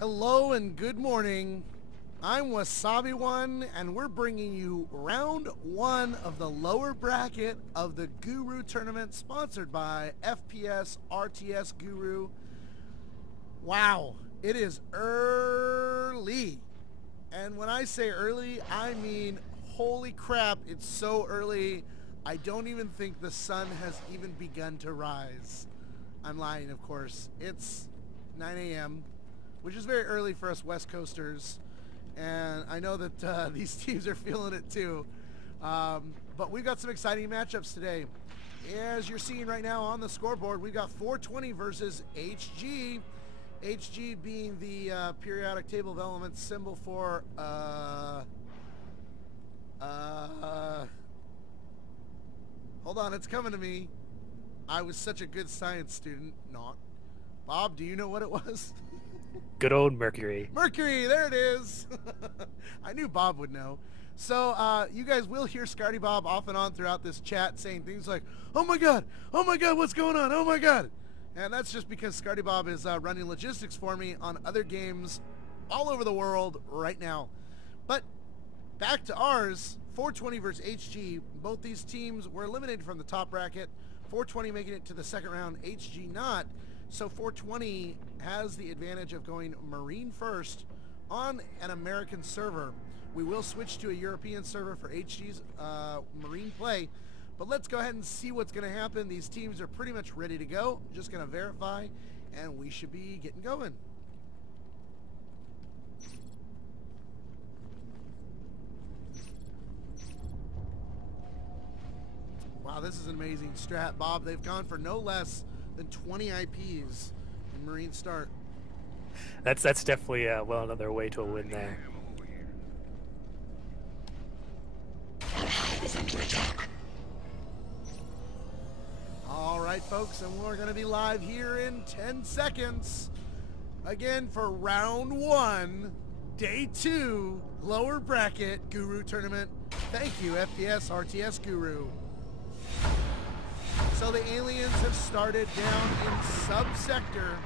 Hello and good morning. I'm Wasabi One, and we're bringing you round one of the lower bracket of the Guru tournament sponsored by FPS RTS Guru. Wow, it is early. And when I say early, I mean holy crap, it's so early. I don't even think the sun has even begun to rise. I'm lying, of course. It's 9 a.m., which is very early for us West Coasters, and I know that these teams are feeling it too. But we've got some exciting matchups today. As you're seeing right now on the scoreboard, we've got 420 versus HG. HG being the periodic table of elements symbol for hold on, it's coming to me. I was such a good science student. Not. Bob, do you know what it was? Good old Mercury. Mercury, there it is. I knew Bob would know. So you guys will hear Scardy Bob off and on throughout this chat saying things like, oh my god, what's going on, oh my god. And that's just because Scardy Bob is running logistics for me on other games all over the world right now. But back to ours, 420 versus HG. Both these teams were eliminated from the top bracket. 420 making it to the second round, HG not. So 420 has the advantage of going Marine first on an American server. We will switch to a European server for HG's Marine play. But let's go ahead and see what's going to happen. These teams are pretty much ready to go. Just going to verify, and we should be getting going. Wow, this is an amazing strat, Bob. They've gone for no less than 20 IPs in Marine start. That's definitely well another way to a win there. All right, folks, and we're going to be live here in 10 seconds. Again, for round one, day two, lower bracket Guru tournament. Thank you, FPS RTS Guru. So the aliens have started down in subsector.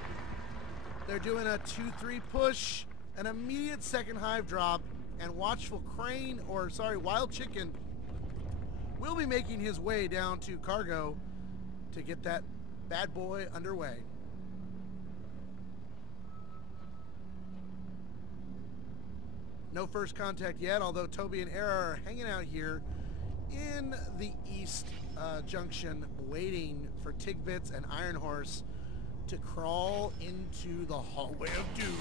They're doing a 2-3 push, an immediate second hive drop, and Watchful Crane, or sorry, Wild Chicken, will be making his way down to cargo to get that bad boy underway. No first contact yet, although Toby and Era are hanging out here in the east junction, waiting for Tigbits and Iron Horse to crawl into the hallway of doom.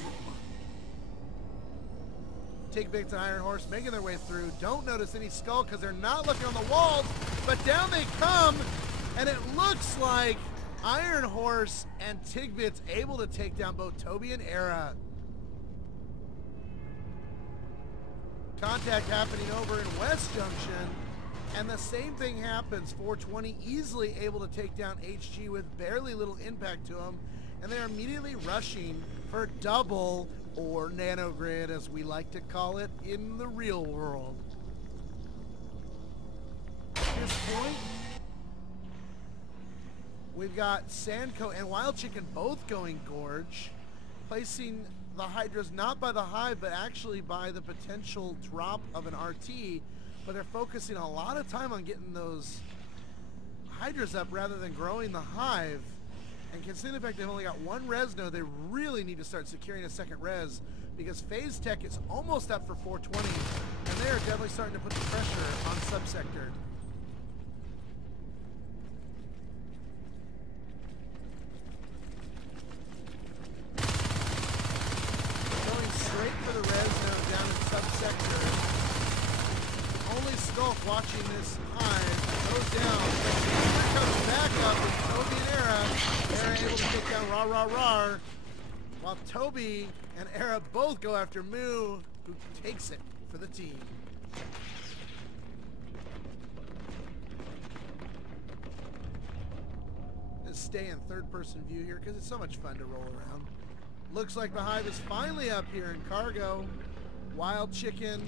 Tigbits and Iron Horse making their way through. Don't notice any skull because they're not looking on the walls, but down they come, and it looks like Iron Horse and Tigbits able to take down both Toby and Era. Contact happening over in West Junction. And the same thing happens. 420 easily able to take down HG with barely little impact to him. And they're immediately rushing for double, or nanogrid as we like to call it in the real world. At this point, we've got Sandco and Wild Chicken both going Gorge, placing the Hydras not by the hive, but actually by the potential drop of an RT. But they're focusing a lot of time on getting those Hydras up rather than growing the hive. And considering the fact they've only got one res node, they really need to start securing a second res, because Phase Tech is almost up for 420, and they are definitely starting to put the pressure on subsector. Going straight for the res node down in subsector. Only Skulk watching this hive goes down. Here comes back up with Toby and Era. Era able to take down Rar, while Toby and Era both go after Moo, who takes it for the team. Just stay in third-person view here because it's so much fun to roll around. Looks like the hive is finally up here in cargo. Wild Chicken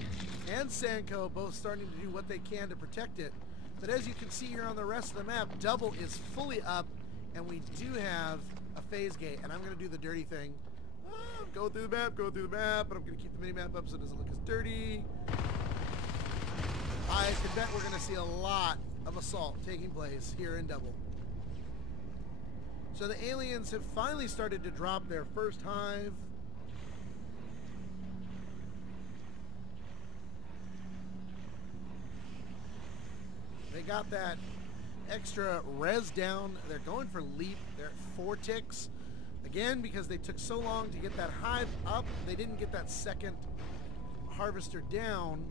and Sandco both starting to do what they can to protect it. But as you can see here on the rest of the map, double is fully up, and we do have a phase gate. And I'm going to do the dirty thing. Go through the map, but I'm going to keep the mini-map up so it doesn't look as dirty. I can bet we're going to see a lot of assault taking place here in Double. So the aliens have finally started to drop their first hive. They got that extra res down. They're going for leap. They're at 4 ticks. Again, because they took so long to get that hive up, they didn't get that second harvester down.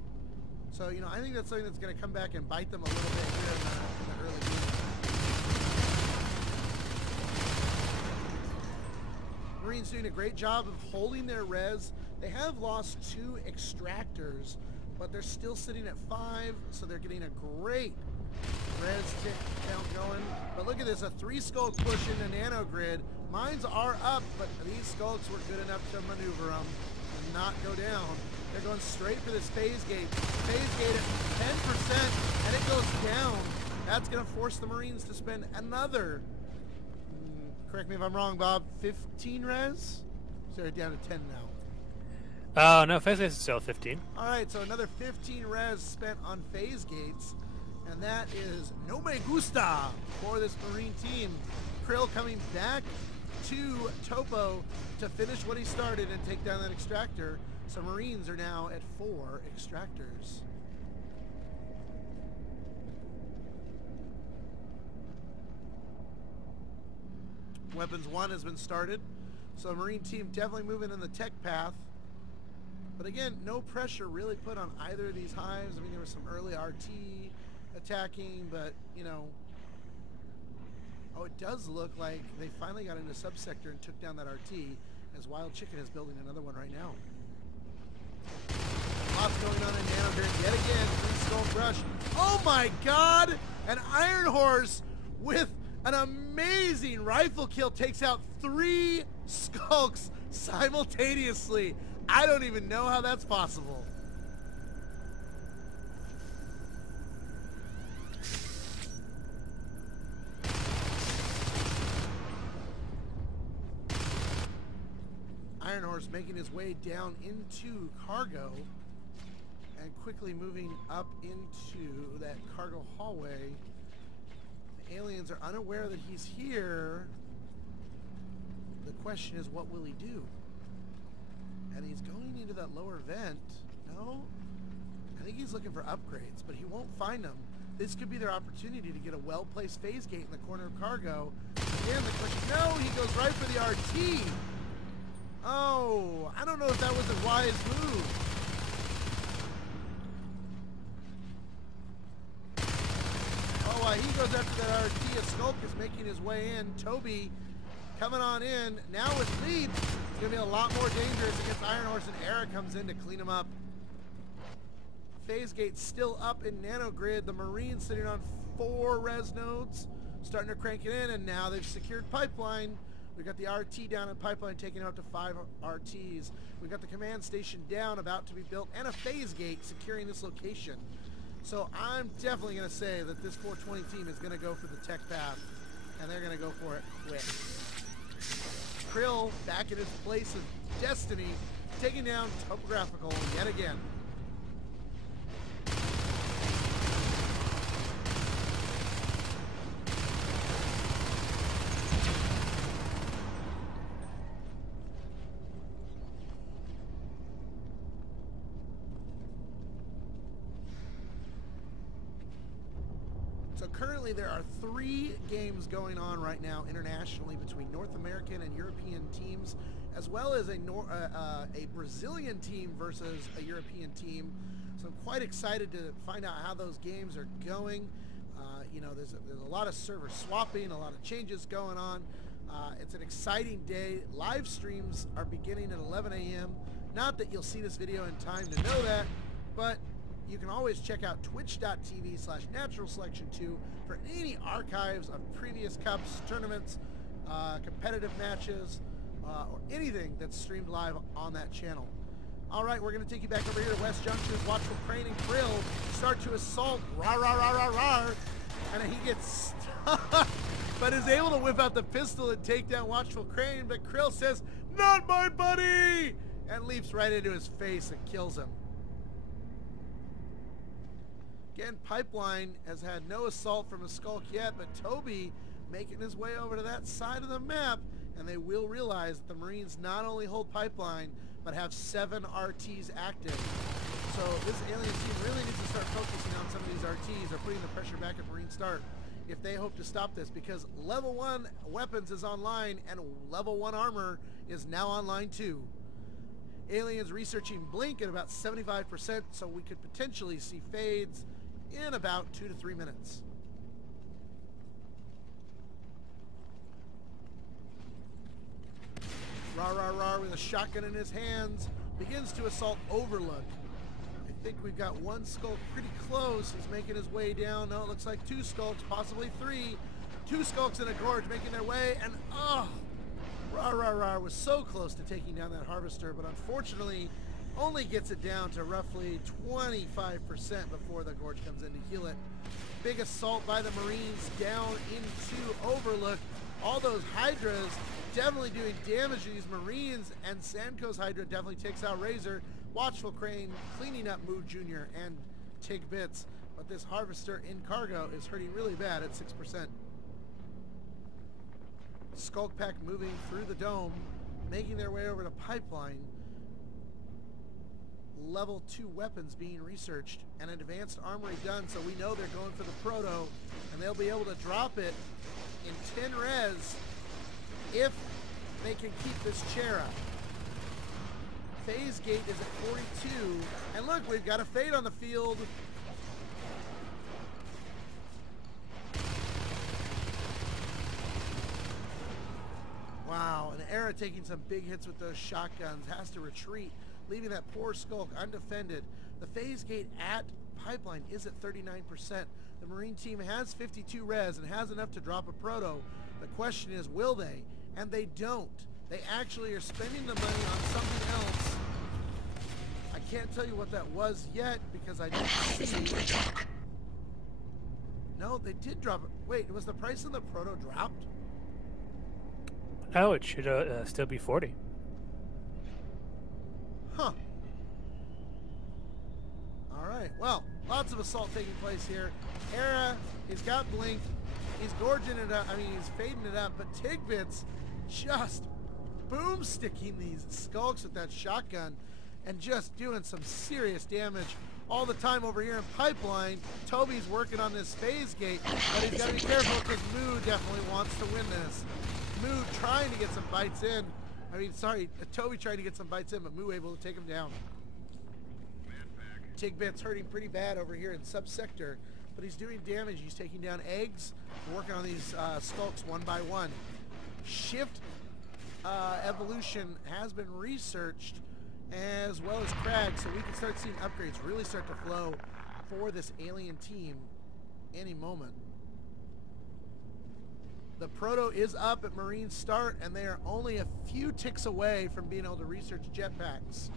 So, you know, I think that's something that's going to come back and bite them a little bit here in the early game. Marines doing a great job of holding their res. They have lost 2 extractors, but they're still sitting at 5, so they're getting a great res tick count going. But look at this, a 3 skulk push into nanogrid. Mines are up, but these skulks were good enough to maneuver them and not go down. They're going straight for this phase gate. Phase gate at 10%, and it goes down. That's going to force the Marines to spend another, correct me if I'm wrong, Bob, 15 res? So they're down to 10 now. No, phase gates is still 15. All right, so another 15 res spent on phase gates, and that is no me gusta for this Marine team. Krill coming back to Topo to finish what he started and take down that extractor. So Marines are now at 4 extractors. Weapons 1 has been started. So Marine team definitely moving in the tech path. But again, no pressure really put on either of these hives. I mean, there was some early RT attacking, but, you know, oh, it does look like they finally got into subsector and took down that RT, as Wild Chicken is building another one right now. Lots going on in Nanogrid yet again. 3 Skull Rush. Oh my god! An Iron Horse with an amazing rifle kill takes out 3 Skulks simultaneously. I don't even know how that's possible. Iron Horse making his way down into cargo and quickly moving up into that cargo hallway. The aliens are unaware that he's here. The question is, what will he do? And he's going into that lower vent. No? I think he's looking for upgrades, but he won't find them. This could be their opportunity to get a well-placed phase gate in the corner of cargo. Again, the question, no, he goes right for the RT. Oh, I don't know if that was a wise move. Oh, he goes after that RT. A Skulk is making his way in. Toby coming on in. Now with lead, it's going to be a lot more dangerous against Iron Horse, and Era comes in to clean him up. Phase gate still up in Nanogrid. The Marines sitting on 4 res nodes, starting to crank it in, and now they've secured pipeline. We've got the RT down in pipeline, taking it up to 5 RTs. We've got the command station down, about to be built, and a phase gate securing this location. So I'm definitely going to say that this 420 team is going to go for the tech path, and they're going to go for it quick. Krill back in his place of destiny, taking down Topographical yet again. So currently there are 3 games going on right now internationally between North American and European teams, as well as a Brazilian team versus a European team. So I'm quite excited to find out how those games are going. You know, there's a lot of server swapping, a lot of changes going on. It's an exciting day. Live streams are beginning at 11 a.m. Not that you'll see this video in time to know that, but you can always check out twitch.tv/naturalselection2 for any archives of previous cups, tournaments, competitive matches, or anything that's streamed live on that channel. All right, we're going to take you back over here to West Junction. Watchful Crane and Krill start to assault. Rah, rah, rah, rah, rah. And he gets stuck, but is able to whip out the pistol and take down Watchful Crane. But Krill says, Not my buddy! And leaps right into his face and kills him. Again, Pipeline has had no assault from a Skulk yet, but Toby making his way over to that side of the map, and they will realize that the Marines not only hold Pipeline, but have 7 RTs active. So this alien team really needs to start focusing on some of these RTs or putting the pressure back at Marine Start if they hope to stop this, because level 1 weapons is online and level 1 armor is now online too. Aliens researching Blink at about 75%, so we could potentially see fades in about 2 to 3 minutes. Rah with a shotgun in his hands begins to assault Overlook. I think we've got one Skulk pretty close. He's making his way down. No, it looks like 2 Skulks, possibly 3. 2 Skulks in a gorge making their way, and Rah was so close to taking down that Harvester, but unfortunately only gets it down to roughly 25% before the gorge comes in to heal it. Big assault by the Marines down into Overlook. All those Hydras definitely doing damage to these Marines, and Sandco's Hydra definitely takes out Razor. Watchful Crane cleaning up Moo Jr. and Tig Bits, but this Harvester in cargo is hurting really bad at 6%. Skulk Pack moving through the dome, making their way over to Pipeline. Level 2 weapons being researched and an advanced armory done, so we know they're going for the Proto, and they'll be able to drop it in 10 res if they can keep this chair up. Phase gate is at 42, and look, we've got a Fade on the field. Wow, and Era taking some big hits with those shotguns, has to retreat, leaving that poor Skulk undefended. The phase gate at Pipeline is at 39%. The Marine team has 52 res and has enough to drop a Proto. The question is, will they? And they don't. They actually are spending the money on something else. I can't tell you what that was yet because I didn't see. No, they did drop it. Wait, was the price of the Proto dropped? No, it should still be 40. Huh. Alright, well, lots of assault taking place here. Era, he's got Blink. He's gorging it up. I mean, he's fading it up. But Tigbits just boomsticking these Skulks with that shotgun and just doing some serious damage all the time over here in Pipeline. Toby's working on this phase gate, but he's got to be careful because Moo definitely wants to win this. Moo trying to get some bites in. I mean, sorry, Toby trying to get some bites in, but Moo able to take him down. Tigbit's hurting pretty bad over here in subsector, but he's doing damage. He's taking down eggs, working on these Skulks one by one. Shift evolution has been researched, as well as Crag, so we can start seeing upgrades really start to flow for this alien team any moment. The Proto is up at Marine Start, and they are only a few ticks away from being able to research jetpacks.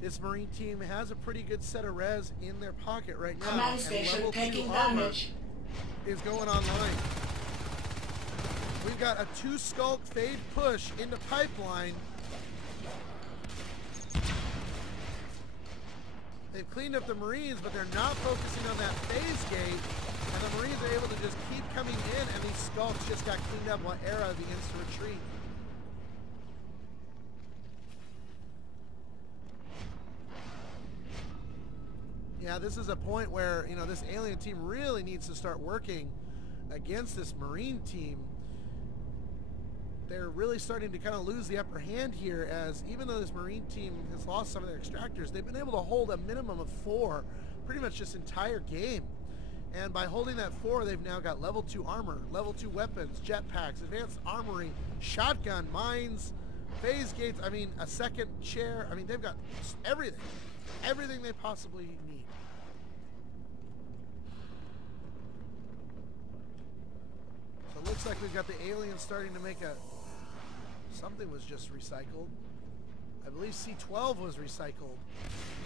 This Marine team has a pretty good set of res in their pocket right now. Command station taking damage. Is going online. We've got a 2 Skulk fade push into Pipeline. They've cleaned up the Marines, but they're not focusing on that phase gate. And the Marines are able to just keep coming in, and these Skulks just got cleaned up while Era begins to retreat. Yeah, this is a point where, you know, this alien team really needs to start working against this Marine team. They're really starting to kind of lose the upper hand here, as even though this Marine team has lost some of their extractors, they've been able to hold a minimum of 4 pretty much this entire game. And by holding that 4, they've now got level 2 armor, level 2 weapons, jetpacks, advanced armory, shotgun, mines, phase gates, I mean, a second chair. I mean, they've got everything. Everything they possibly need. So it looks like we've got the aliens starting to make a... Something was just recycled. I believe C-12 was recycled.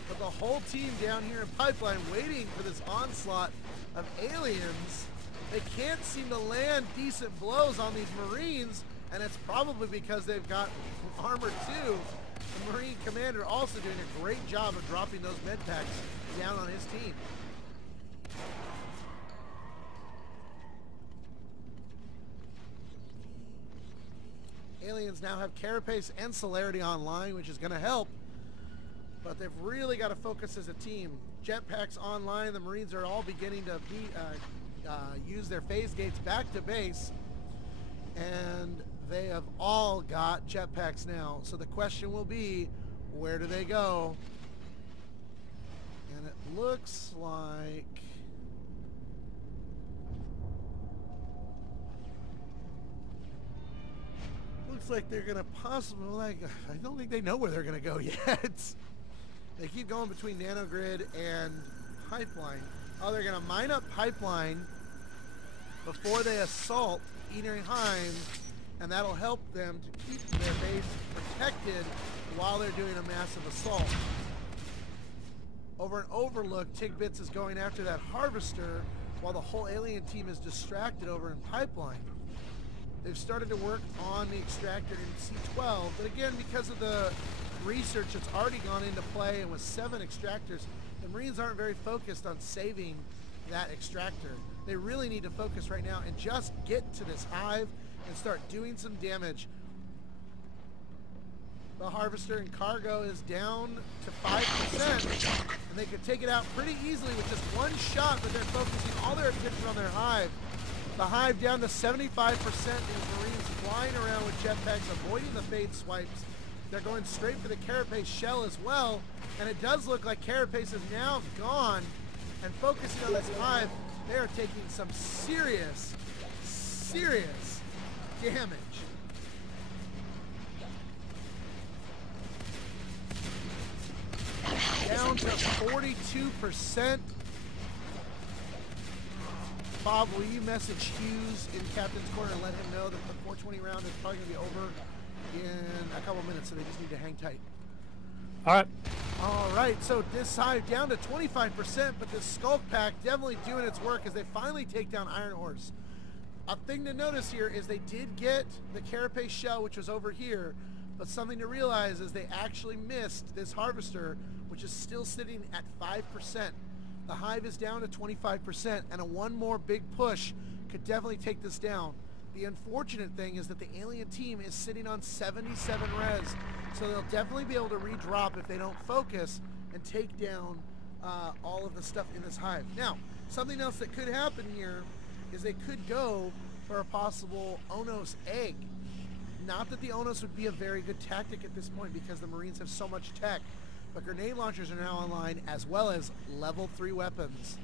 But the whole team down here in Pipeline waiting for this onslaught of aliens. They can't seem to land decent blows on these Marines, And it's probably because they've got armor too. The Marine Commander also doing a great job of dropping those med packs down on his team. Aliens now have Carapace and Celerity online, which is going to help. But they've really got to focus as a team. Jetpacks online. The Marines are all beginning to use their phase gates back to base. And they have all got jetpacks now. So the question will be, where do they go? And it looks like... Looks like they're going to possibly, like, I don't think they know where they're going to go yet. They keep going between Nanogrid and Pipeline. Oh, they're going to mine up Pipeline before they assault Edenheim, and that'll help them to keep their base protected while they're doing a massive assault. Over in Overlook, Tigbits is going after that Harvester while the whole alien team is distracted over in Pipeline. They've started to work on the extractor in C12, but again, because of the research that's already gone into play, and with 7 extractors, the Marines aren't very focused on saving that extractor. They really need to focus right now and just get to this hive and start doing some damage. The Harvester and Cargo is down to 5%, and they could take it out pretty easily with just one shot, but they're focusing all their attention on their hive. The hive down to 75%, and Marines flying around with jetpacks, avoiding the fade swipes. They're going straight for the Carapace shell as well, and it does look like Carapace is now gone, and focusing on this hive, they are taking some serious damage. Down to 42%. Bob, will you message Hughes in Captain's Corner and let him know that the 420 round is probably going to be over in a couple minutes, so they just need to hang tight. All right. All right, so this hive down to 25%, but this Skulk Pack definitely doing its work as they finally take down Iron Horse. A thing to notice here is they did get the Carapace shell, which was over here, but something to realize is they actually missed this Harvester, which is still sitting at 5%. The hive is down to 25%, and a one more big push could definitely take this down. The unfortunate thing is that the alien team is sitting on 77 res, so they'll definitely be able to redrop if they don't focus and take down all of the stuff in this hive. Now, something else that could happen here is they could go for a possible Onos egg. Not that the Onos would be a very good tactic at this point because the Marines have so much tech, but grenade launchers are now online as well as level 3 weapons.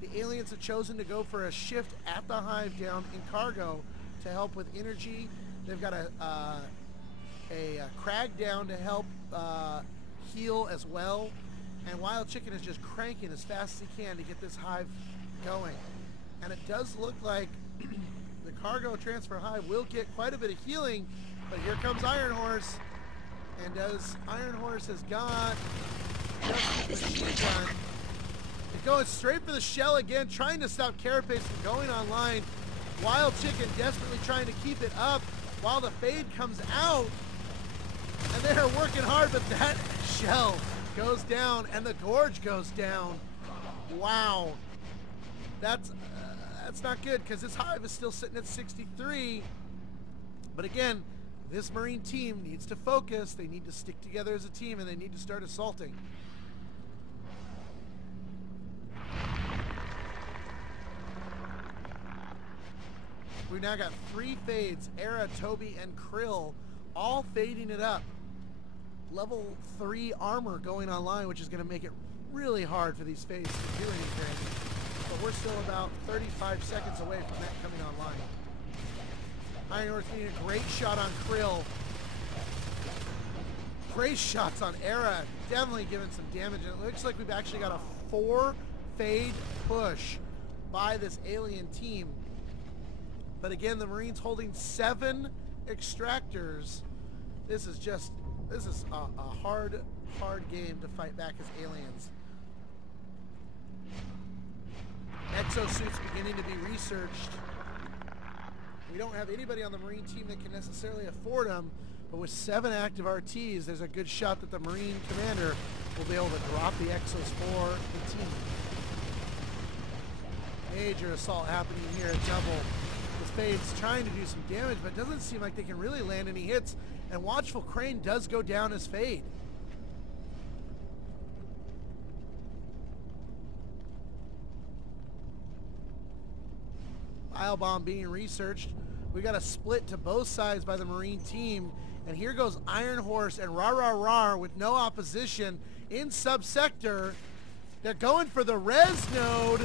The aliens have chosen to go for a shift at the hive down in Cargo to help with energy. They've got a Crag down to help heal as well. And Wild Chicken is just cranking as fast as he can to get this hive going. And it does look like the Cargo transfer hive will get quite a bit of healing, but here comes Iron Horse. And as Iron Horse has got just the machine gun, they're going straight for the shell again, trying to stop Carapace from going online. Wild Chicken desperately trying to keep it up while the fade comes out. And they are working hard, but that shell goes down and the Gorge goes down. Wow. That's not good because this hive is still sitting at 63. But again, this Marine team needs to focus. They need to stick together as a team, and they need to start assaulting. We've now got 3 fades, Era, Toby, and Krill, all fading it up. Level 3 armor going online, which is going to make it really hard for these fades to do anything. But we're still about 35 seconds away from that coming online. Iron Horse getting a great shot on Krill. Great shots on Era. Definitely giving some damage. And it looks like we've actually got a 4 fade push by this alien team. But again, the Marines holding 7 extractors. This is a hard game to fight back as aliens. Exosuits beginning to be researched. We don't have anybody on the Marine team that can necessarily afford them, but with 7 active RTs, there's a good shot that the Marine commander will be able to drop the Exos for the team. Major assault happening here at double. The Fade's trying to do some damage, but it doesn't seem like they can really land any hits, and Watchful Crane does go down as Fade. Bile Bomb being researched. We got a split to both sides by the Marine team. And here goes Iron Horse and Rar with no opposition in subsector. They're going for the res node.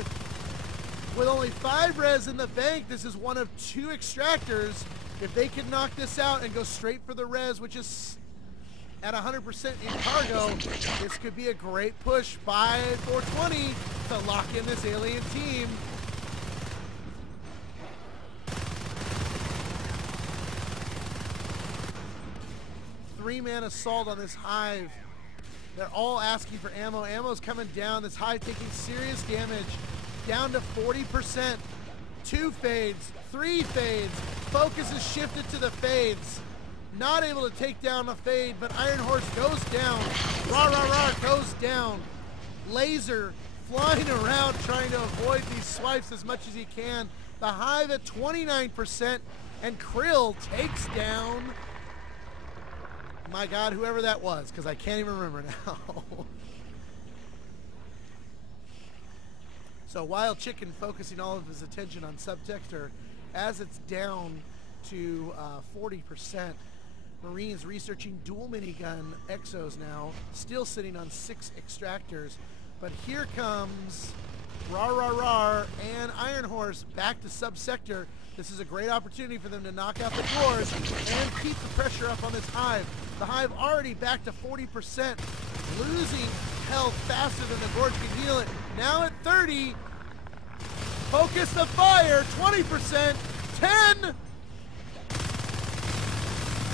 With only 5 res in the bank, this is one of 2 extractors. If they can knock this out and go straight for the res, which is at 100% in cargo, this could be a great push by 420 to lock in this alien team. Three-man assault on this Hive. They're all asking for ammo. Ammo's coming down. This Hive taking serious damage. Down to 40%. 2 fades. 3 fades. Focus is shifted to the fades. Not able to take down a fade, but Iron Horse goes down. Rar goes down. Laser flying around trying to avoid these swipes as much as he can. The Hive at 29%, and Krill takes down, my God, whoever that was, because I can't even remember now. So Wild Chicken focusing all of his attention on Subsector as it's down to 40%. Marines researching dual minigun Exos now, still sitting on 6 extractors. But here comes Rar and Iron Horse back to Subsector. This is a great opportunity for them to knock out the doors and keep the pressure up on this Hive. The Hive already back to 40%, losing health faster than the Gorge can heal it. Now at 30, focus the fire, 20%, 10.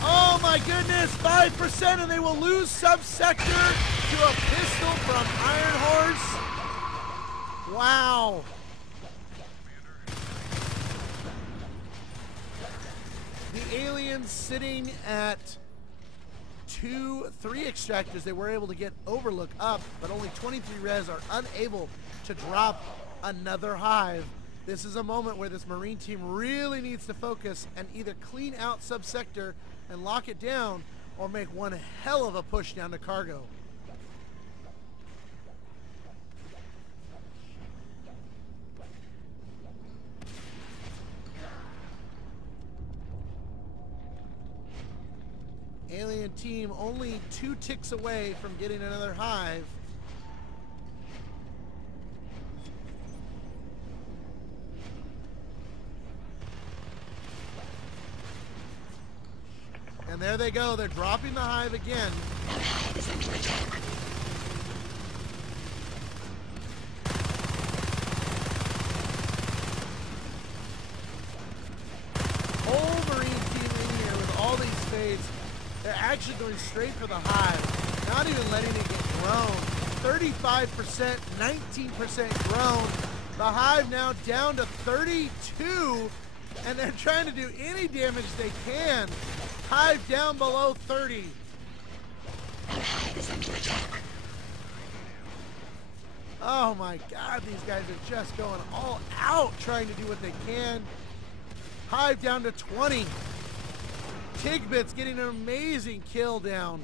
Oh my goodness, 5%, and they will lose Subsector to a pistol from Iron Horse. Wow. The aliens sitting at 3 extractors. They were able to get Overlook up, but only 23 res are unable to drop another Hive. This is a moment where this Marine team really needs to focus and either clean out Subsector and lock it down, or make one hell of a push down to cargo. Alien team only 2 ticks away from getting another Hive. And there they go. They're dropping the Hive again. Whole Marine team in here with all these fades. They're actually going straight for the Hive, not even letting it get grown. 35%, 19% grown. The Hive now down to 32, and they're trying to do any damage they can. Hive down below 30. Oh my God, these guys are just going all out trying to do what they can. Hive down to 20. Tigbit's getting an amazing kill down.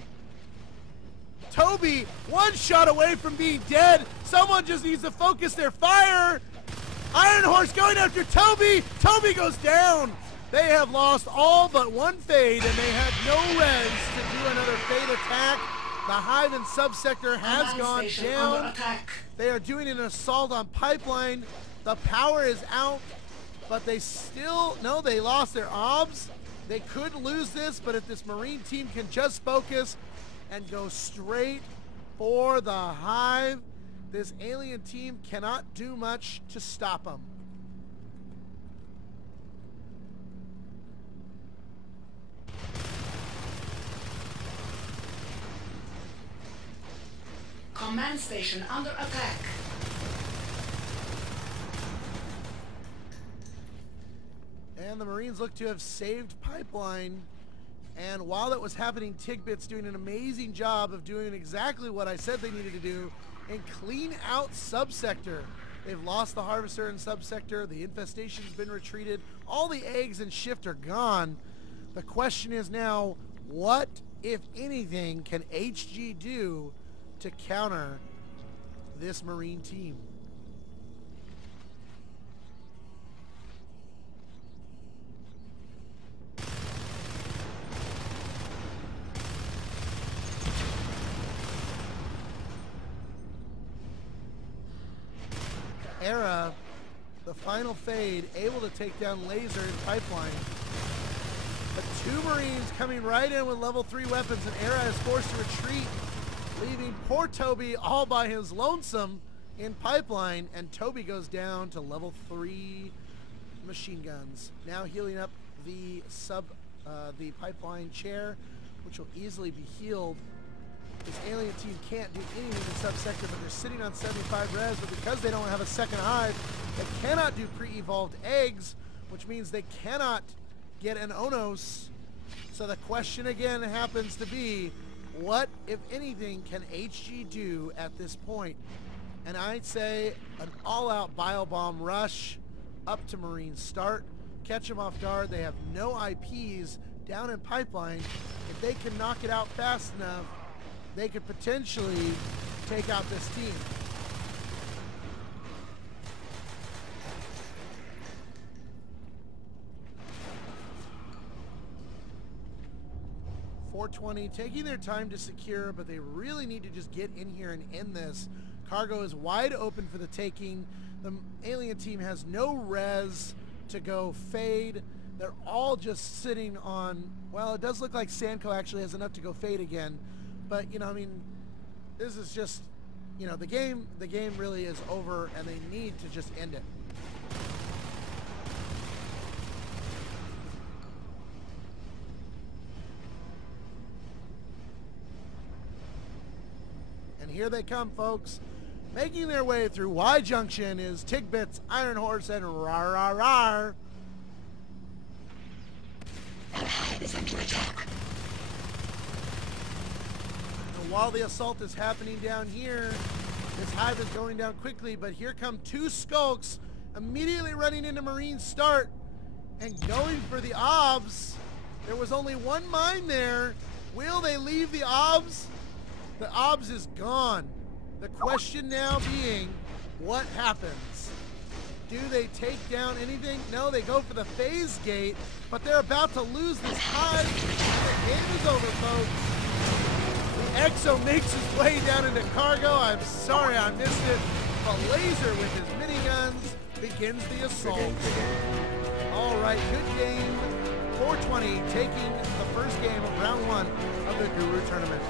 Toby, 1 shot away from being dead. Someone just needs to focus their fire. Iron Horse going after Toby. Toby goes down. They have lost all but 1 fade, and they have no res to do another fade attack. The Hive and Subsector has gone down. They are doing an assault on Pipeline. The power is out, but they still, no, they lost their obs. They could lose this, but if this Marine team can just focus and go straight for the Hive, this alien team cannot do much to stop them. Command station under attack. And the Marines Marines look to have saved Pipeline. And while that was happening, TIGBIT's doing an amazing job of doing exactly what I said they needed to do and clean out Subsector. They've lost the Harvester in Subsector. The infestation's been retreated. All the eggs and shift are gone. The question is now, what, if anything, can HG do to counter this Marine team? Era, the final fade, able to take down Laser and Pipeline. But 2 Marines coming right in with level 3 weapons, and Era is forced to retreat, leaving poor Toby all by his lonesome in Pipeline, and Toby goes down to level 3 machine guns. Now healing up the Pipeline chair, which will easily be healed. This alien team can't do anything in Subsector, but they're sitting on 75 res, but because they don't have a second hive, they cannot do pre-evolved eggs, which means they cannot get an Onos. So the question again happens to be, what, if anything, can HG do at this point? And I'd say an all-out Biobomb rush up to Marine start, catch them off guard. They have no IPs down in Pipeline. If they can knock it out fast enough, they could potentially take out this team. .420 taking their time to secure, but they really need to just get in here and end this. Cargo is wide open for the taking. The alien team has no res to go fade. They're all just sitting on, well, it does look like Sanko actually has enough to go fade again. But, you know, I mean, this is just, you know, the game really is over, and they need to just end it. And here they come, folks. Making their way through Y Junction is TIGBIT's Iron Horse and Rar Rar Rar. Our hive is under attack. While the assault is happening down here, this hive is going down quickly, but here come 2 Skulks immediately running into Marine start and going for the OBS. There was only 1 mine there. Will they leave the OBS? The OBS is gone. The question now being, what happens? Do they take down anything? No, they go for the phase gate, but they're about to lose this hive. The game is over, folks. Exo makes his way down into Cargo. I'm sorry I missed it, but Laser with his miniguns begins the assault. All right, good game. .420 taking the first game of round 1 of the Guru Tournament.